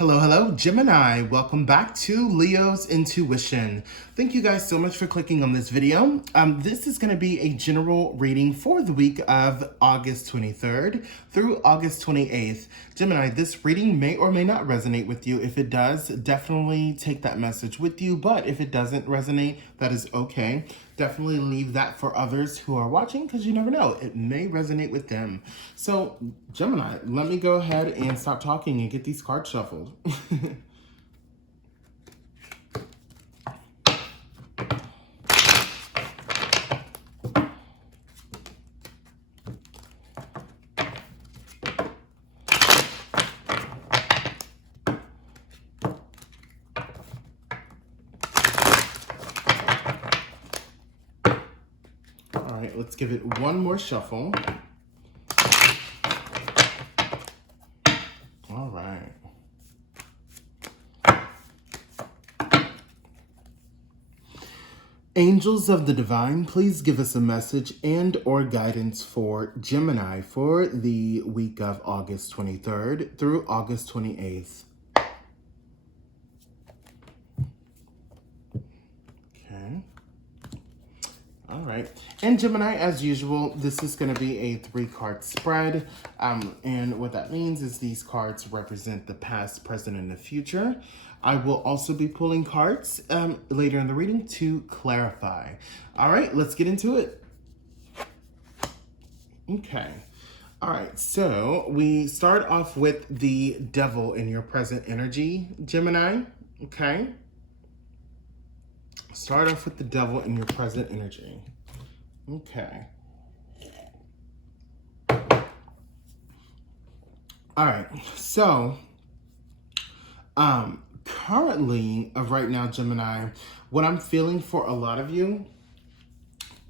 Hello, Gemini. Welcome back to Leo's Intuition. Thank you guys so much for clicking on this video. This is going to be a general reading for the week of August 23rd through August 28th. Gemini, this reading may or may not resonate with you. If it does, definitely take that message with you. But if it doesn't resonate, that is okay. Definitely leave that for others who are watching because you never know. It may resonate with them. So, Gemini, let me go ahead and stop talking and get these cards shuffled. All right, let's give it one more shuffle. All right. Angels of the Divine, please give us a message and or guidance for Gemini for the week of August 23rd through August 28th. Okay. All right. And Gemini, as usual, this is going to be a 3-card spread. And what that means is these cards represent the past, present, and the future. I will also be pulling cards later in the reading to clarify. All right, let's get into it. Okay. All right, so we start off with the devil in your present energy, Gemini. Okay. Start off with the devil in your present energy. Okay. All right. So, currently, right now, Gemini, what I'm feeling for a lot of you,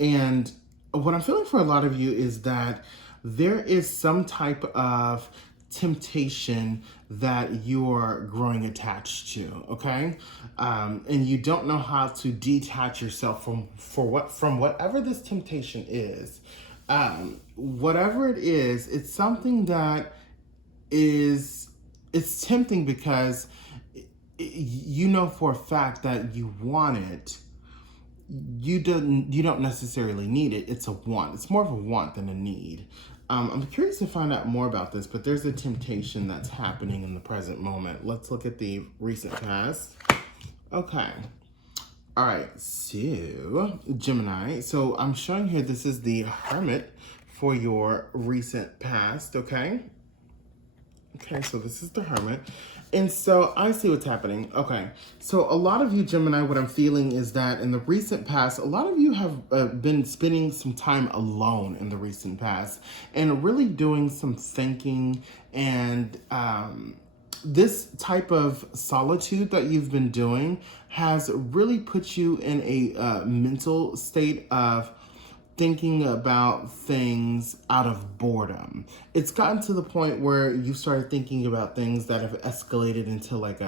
and what I'm feeling for a lot of you is that there is some type of temptation that you're growing attached to, okay? And you don't know how to detach yourself from whatever this temptation is. Whatever it is, it's something that it's tempting because you know for a fact that you want it. You don't necessarily need it. It's a want. It's more of a want than a need. I'm curious to find out more about this, but there's a temptation that's happening in the present moment. Let's look at the recent past. Okay. All right. So, Gemini. So, I'm showing here this is the Hermit for your recent past, okay? Okay, so this is the Hermit. And so I see what's happening. Okay, so a lot of you, Gemini, what I'm feeling is that in the recent past, a lot of you have been spending some time alone in the recent past and really doing some thinking. And this type of solitude that you've been doing has really put you in a mental state of thinking about things out of boredom. It's gotten to the point where you started thinking about things that have escalated into like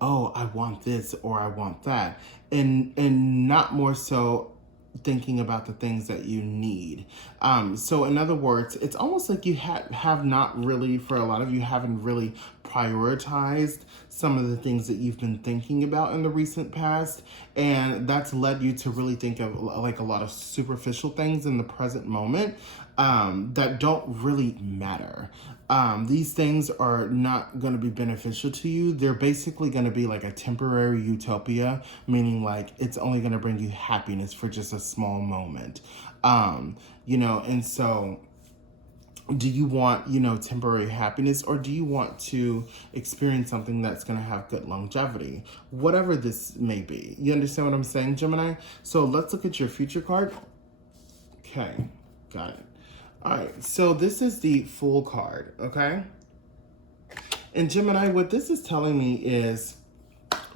oh, I want this or I want that. And not more so thinking about the things that you need. So in other words, it's almost like you have not really, for a lot of you, haven't really prioritized some of the things that you've been thinking about in the recent past. And that's led you to really think of like a lot of superficial things in the present moment that don't really matter. These things are not going to be beneficial to you. They're basically going to be like a temporary utopia, meaning like it's only going to bring you happiness for just a small moment. And so do you want, temporary happiness, or do you want to experience something that's going to have good longevity? Whatever this may be. You understand what I'm saying, Gemini? So let's look at your future card. Okay, got it. All right, so this is the Fool card, okay? And Gemini, what this is telling me is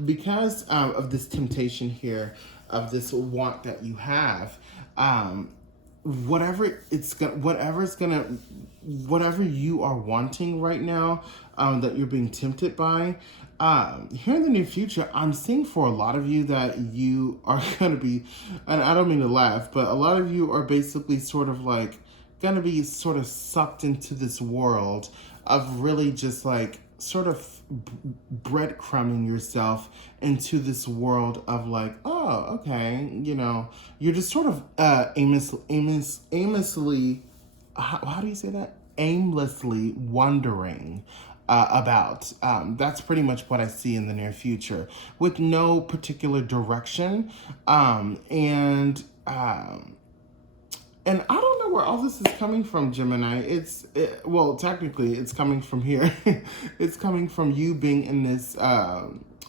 because of this temptation here, of this want that you have, whatever you are wanting right now, that you're being tempted by, here in the near future, I'm seeing for a lot of you that you are going to be, and I don't mean to laugh, but a lot of you are basically sort of like going to be sort of sucked into this world of really just like sort of breadcrumbing yourself into this world of like, oh, okay, you're just sort of aimlessly, how do you say that? Aimlessly wondering about. That's pretty much what I see in the near future with no particular direction. And I don't know where all this is coming from, Gemini. Well, technically, it's coming from here. It's coming from you being in this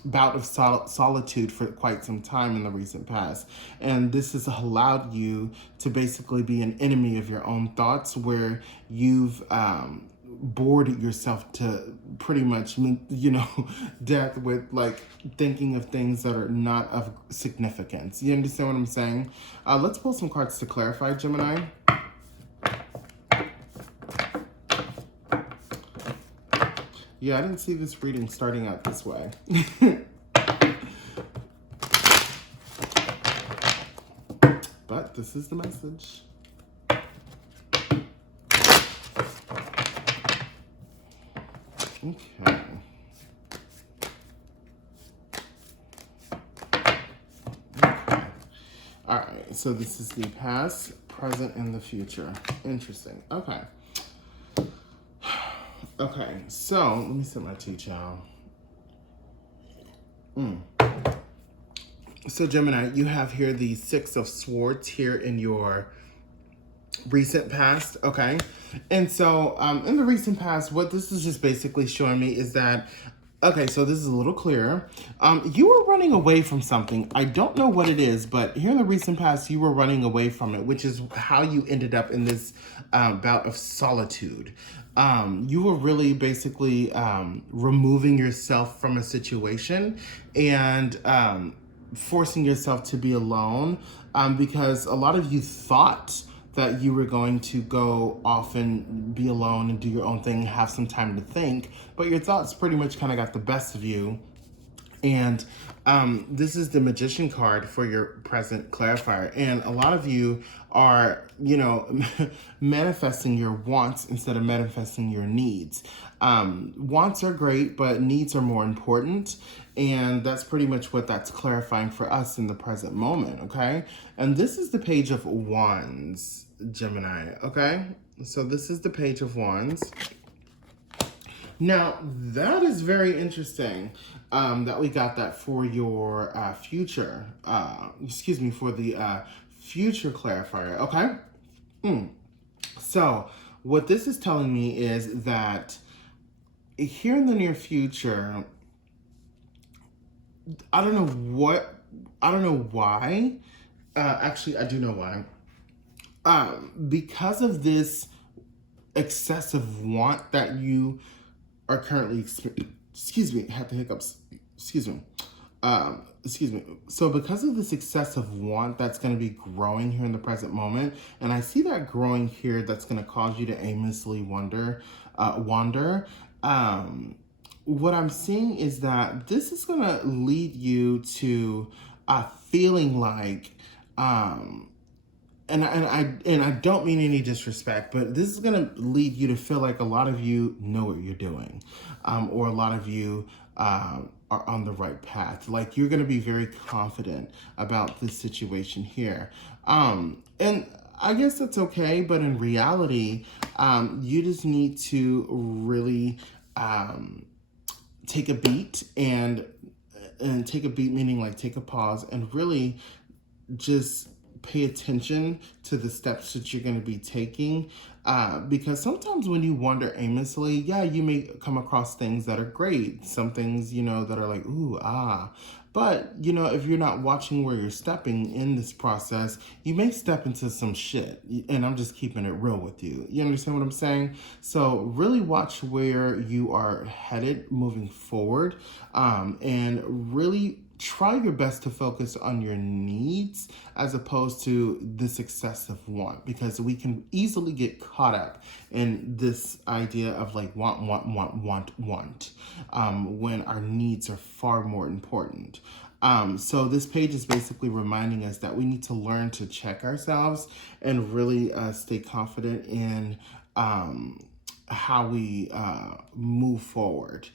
bout of solitude for quite some time in the recent past. And this has allowed you to basically be an enemy of your own thoughts, where you've bored yourself to pretty much, death with like thinking of things that are not of significance. You understand what I'm saying? Let's pull some cards to clarify, Gemini. Yeah, I didn't see this reading starting out this way. But this is the message. Okay. All right, so this is the past, present, and the future. Interesting. Okay. Okay, so let me set my tea, child. So Gemini, you have here the Six of Swords here in your recent past, okay? And so in the recent past, what this is just basically showing me is that, okay, so this is a little clearer. You were running away from something. I don't know what it is, but here in the recent past, you were running away from it, which is how you ended up in this bout of solitude. You were really basically removing yourself from a situation and forcing yourself to be alone because a lot of you thought that you were going to go off and be alone and do your own thing, have some time to think, but your thoughts pretty much kind of got the best of you. And this is the Magician card for your present clarifier. And a lot of you are, manifesting your wants instead of manifesting your needs. Wants are great, but needs are more important. And that's pretty much what that's clarifying for us in the present moment, okay? And this is the Page of Wands, Gemini, okay? So this is the Page of Wands. Now, that is very interesting that we got that for your future, for the future clarifier, okay? So, what this is telling me is that here in the near future, I don't know why. Actually, I do know why. Because of this excessive want that you are currently had the hiccups. Excuse me. So because of this excessive want that's going to be growing here in the present moment, and I see that growing here, that's going to cause you to aimlessly wander. What I'm seeing is that this is going to lead you to feeling like, and I don't mean any disrespect, but this is gonna lead you to feel like a lot of you know what you're doing, or a lot of you are on the right path. Like you're gonna be very confident about this situation here, and I guess that's okay. But in reality, you just need to really take a beat and take a beat, meaning like take a pause and really just pay attention to the steps that you're going to be taking, because sometimes when you wander aimlessly, yeah, you may come across things that are great, some things, that are like, ooh, but, if you're not watching where you're stepping in this process, you may step into some shit, and I'm just keeping it real with you. You understand what I'm saying? So really watch where you are headed moving forward, and really try your best to focus on your needs as opposed to this excessive want, because we can easily get caught up in this idea of like want, when our needs are far more important. So this page is basically reminding us that we need to learn to check ourselves and really stay confident in how we move forward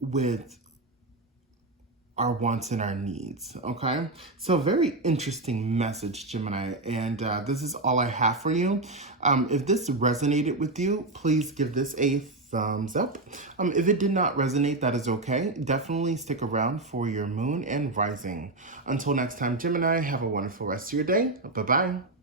with our wants and our needs. Okay, so very interesting message, Gemini, and this is all I have for you. If this resonated with you, please give this a thumbs up. If it did not resonate, that is okay. Definitely stick around for your moon and rising. Until next time, Gemini, have a wonderful rest of your day. Bye bye.